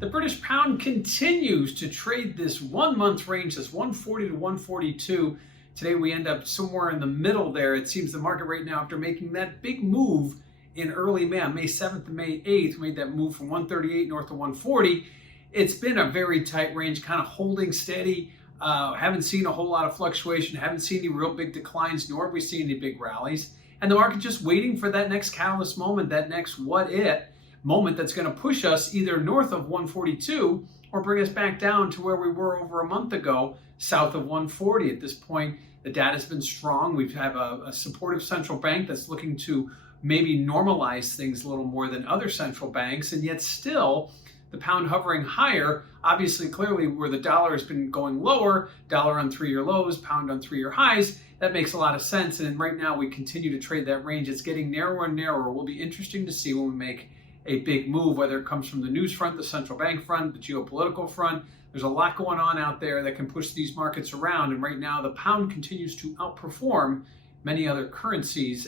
The British pound continues to trade this 1 month range, this 140 to 142. Today we end up somewhere in the middle there. It seems the market right now, after making that big move in early May, on May 7th to May 8th, made that move from 138 north to 140. It's been a very tight range, kind of holding steady. Haven't seen a whole lot of fluctuation, haven't seen any real big declines, nor have we seen any big rallies. And the market just waiting for that next catalyst moment, that next what-it moment that's going to push us either north of 142 or bring us back down to where we were over a month ago, south of 140. At this point, the data's been strong. We have a supportive central bank that's looking to maybe normalize things a little more than other central banks, and yet still the pound hovering higher, obviously clearly where the dollar has been going lower, dollar on 3-year lows, pound on 3-year highs. That makes a lot of sense, and right now we continue to trade that range. It's getting narrower and narrower. It will be interesting to see when we make a big move, whether it comes from the news front, the central bank front, the geopolitical front. There's a lot going on out there that can push these markets around, and right now the pound continues to outperform many other currencies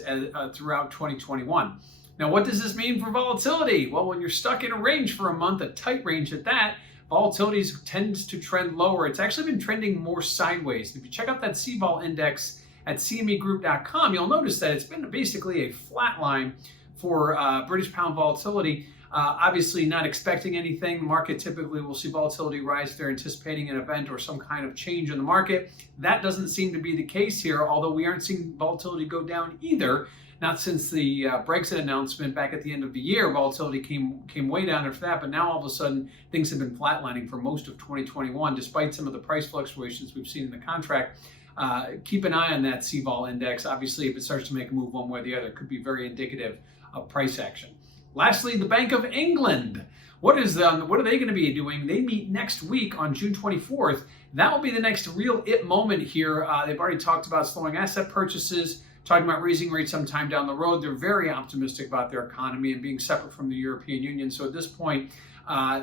throughout 2021. Now, what does this mean for volatility? Well, when you're stuck in a range for a month, a tight range at that, volatility tends to trend lower. It's actually been trending more sideways. If you check out that CVOL index at cmegroup.com, you'll notice that it's been basically a flat line for British pound volatility. Obviously not expecting anything. The market typically will see volatility rise if they're anticipating an event or some kind of change in the market. That doesn't seem to be the case here, although we aren't seeing volatility go down either. Not since the Brexit announcement back at the end of the year. Volatility came way down after that, but now all of a sudden things have been flatlining for most of 2021, despite some of the price fluctuations we've seen in the contract. Keep an eye on that CVOL index. Obviously, if it starts to make a move one way or the other, it could be very indicative of price action. Lastly, the Bank of England. What are they going to be doing? They meet next week on June 24th. That will be the next real it moment here. They've already talked about slowing asset purchases, talking about raising rates sometime down the road. They're very optimistic about their economy and being separate from the European Union. So at this point,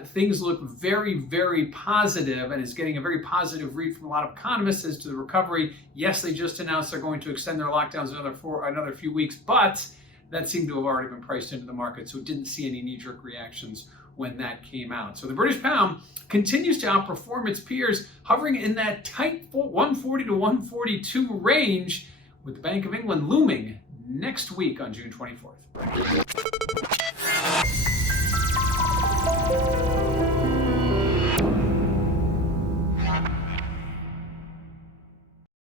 things look very, very positive, and it's getting a very positive read from a lot of economists as to the recovery. Yes, they just announced they're going to extend their lockdowns another few weeks, but that seemed to have already been priced into the market, so it didn't see any knee-jerk reactions when that came out. So the British pound continues to outperform its peers, hovering in that tight 140 to 142 range, with the Bank of England looming next week on June 24th.